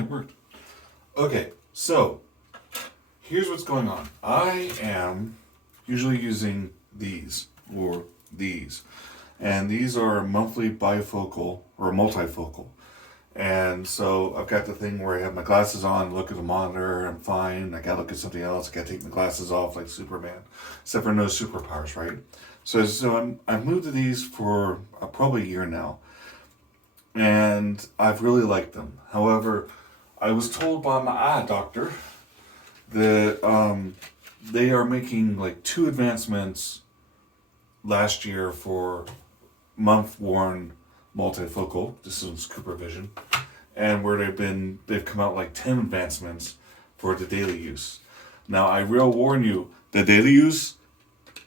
it worked. Okay, so here's what's going on. I am usually using these or these. And these are monthly bifocal or multifocal. And so I've got the thing where I have my glasses on, look at the monitor, I'm fine. I gotta look at something else, I gotta take my glasses off like Superman. Except for no superpowers, right? So I've moved to these for probably a year now. And I've really liked them. However, I was told by my eye doctor that they are making like 2 advancements last year for month worn multifocal. This is Cooper Vision, and where they've come out like 10 advancements for the daily use. Now I will warn you, the daily use,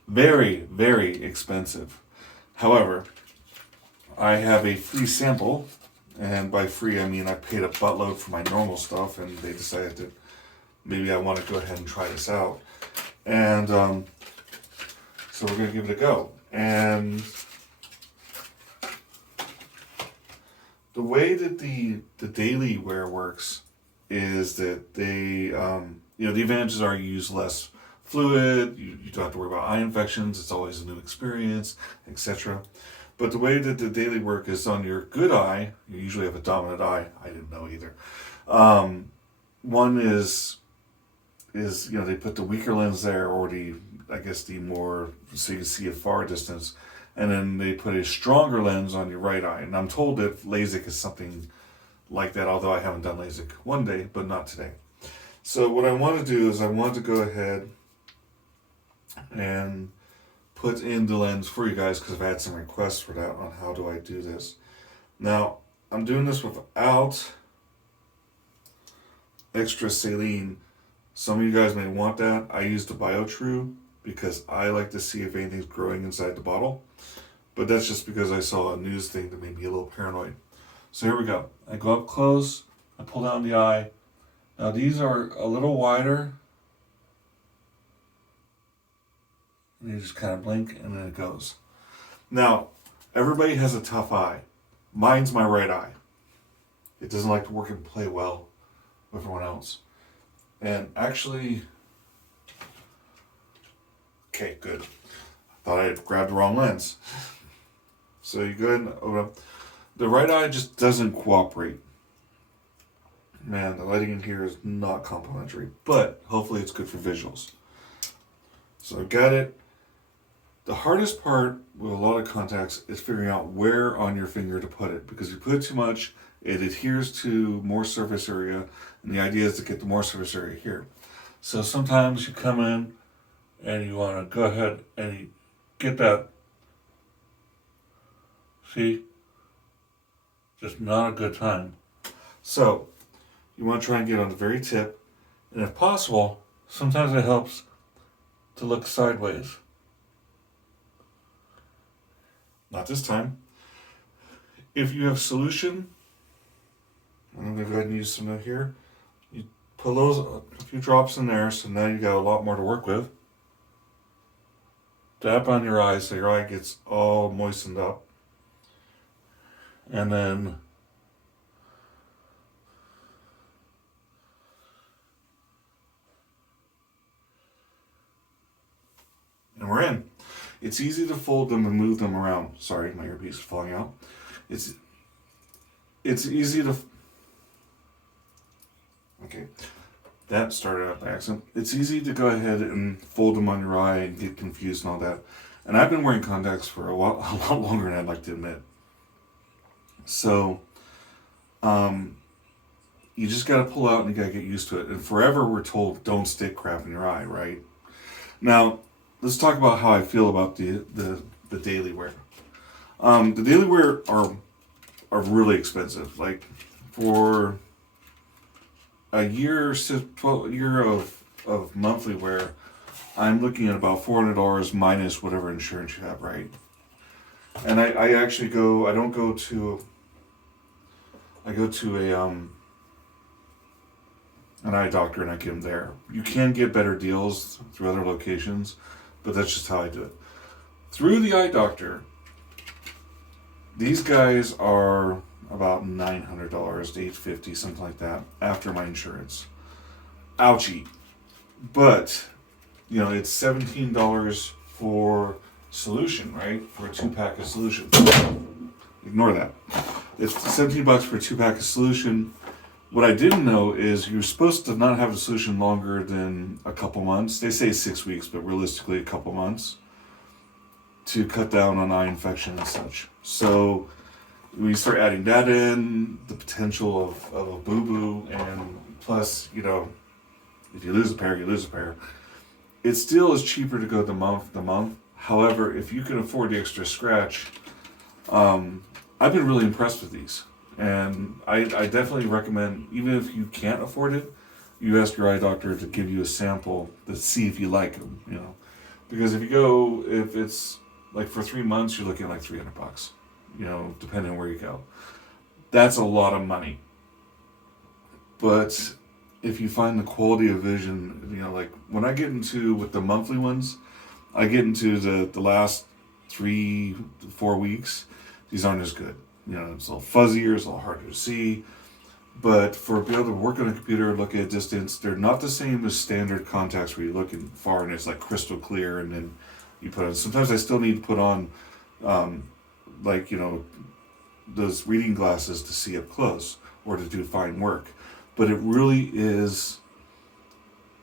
very, very expensive. However, I have a free sample, and by free I mean I paid a buttload for my normal stuff, and they decided that maybe I want to go ahead and try this out. And so we're going to give it a go. And the way that the daily wear works is that they, the advantages are you use less fluid, you don't have to worry about eye infections, it's always a new experience, etc. But the way that the daily work is on your good eye, you usually have a dominant eye, I didn't know either. One is they put the weaker lens there, or the more, so you can see a far distance. And then they put a stronger lens on your right eye. And I'm told that LASIK is something like that, although I haven't done LASIK one day, but not today. So what I want to do is I want to go ahead and put in the lens for you guys, because I've had some requests for that on how do I do this. Now, I'm doing this without extra saline. Some of you guys may want that. I use the BioTrue because I like to see if anything's growing inside the bottle. But that's just because I saw a news thing that made me a little paranoid. So here we go. I go up close, I pull down the eye. Now these are a little wider. And you just kind of blink and then it goes. Now, everybody has a tough eye. Mine's my right eye. It doesn't like to work and play well with everyone else. And actually, okay, good. I thought I had grabbed the wrong lens. So you go ahead and open up. The right eye just doesn't cooperate. Man, the lighting in here is not complimentary, but hopefully it's good for visuals. So I've got it. The hardest part with a lot of contacts is figuring out where on your finger to put it, because if you put it too much, it adheres to more surface area, and the idea is to get the more surface area here. So sometimes you come in and you want to go ahead and you get that. See? Just not a good time. So you want to try and get on the very tip, and if possible, sometimes it helps to look sideways. Not this time. If you have solution, I'm going to go ahead and use some of here. You put those a few drops in there, so now you got a lot more to work with. Dab on your eye so your eye gets all moistened up. And then we're in. It's easy to fold them and move them around. Sorry, my earpiece is falling out. It's easy to... Okay, that started out by accident. It's easy to go ahead and fold them on your eye and get confused and all that. And I've been wearing contacts for a lot longer than I'd like to admit. So, you just got to pull out and you got to get used to it. And forever we're told don't stick crap in your eye, right? Now, let's talk about how I feel about the daily wear. The daily wear are really expensive. Like for a year of monthly wear, I'm looking at about $400 minus whatever insurance you have, right? And I actually go. I go to an eye doctor and I get them there. You can get better deals through other locations, but that's just how I do it. Through the eye doctor, these guys are about $900 to $850, something like that, after my insurance. Ouchie. But, it's $17 for solution, right? For a 2-pack of solution. Ignore that. It's $17 for a 2-pack of solution. What I didn't know is you're supposed to not have a solution longer than a couple months. They say 6 weeks, but realistically a couple months, to cut down on eye infection and such. So when you start adding that in, the potential of a boo-boo, and plus, if you lose a pair, you lose a pair. It still is cheaper to go the month. However, if you can afford the extra scratch, I've been really impressed with these. And I definitely recommend, even if you can't afford it, you ask your eye doctor to give you a sample to see if you like them, Because if it's like for 3 months, you're looking at like $300, depending on where you go. That's a lot of money. But if you find the quality of vision, like when I get into, with the monthly ones, I get into the last 3 to 4 weeks, these aren't as good. It's a little fuzzier, it's a little harder to see. But for being able to work on a computer, look at a distance, they're not the same as standard contacts where you're looking far and it's like crystal clear, and then you put on. Sometimes I still need to put on, those reading glasses to see up close or to do fine work. But it really is,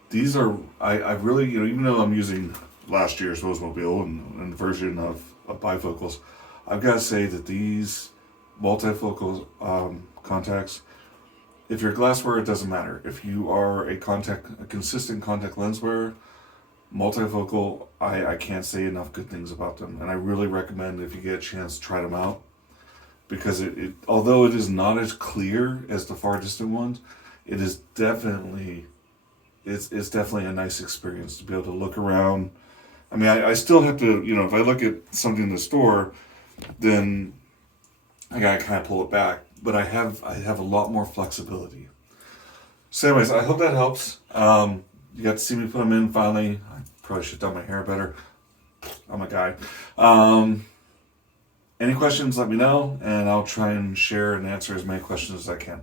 these are, I really, even though I'm using last year's Rosemobile and version of bifocals, I've got to say that these multifocal contacts, if you're a glass wearer, it doesn't matter. If you are a consistent contact lens wearer, multifocal, I can't say enough good things about them. And I really recommend, if you get a chance, try them out. Because it although it is not as clear as the far distant ones, it is definitely, it's definitely a nice experience to be able to look around. I mean, I still have to, if I look at something in the store, then I gotta kind of pull it back. But I have a lot more flexibility. So anyways, I hope that helps. You got to see me put them in finally. I probably should have done my hair better. I'm a guy. Any questions, let me know, and I'll try and share and answer as many questions as I can.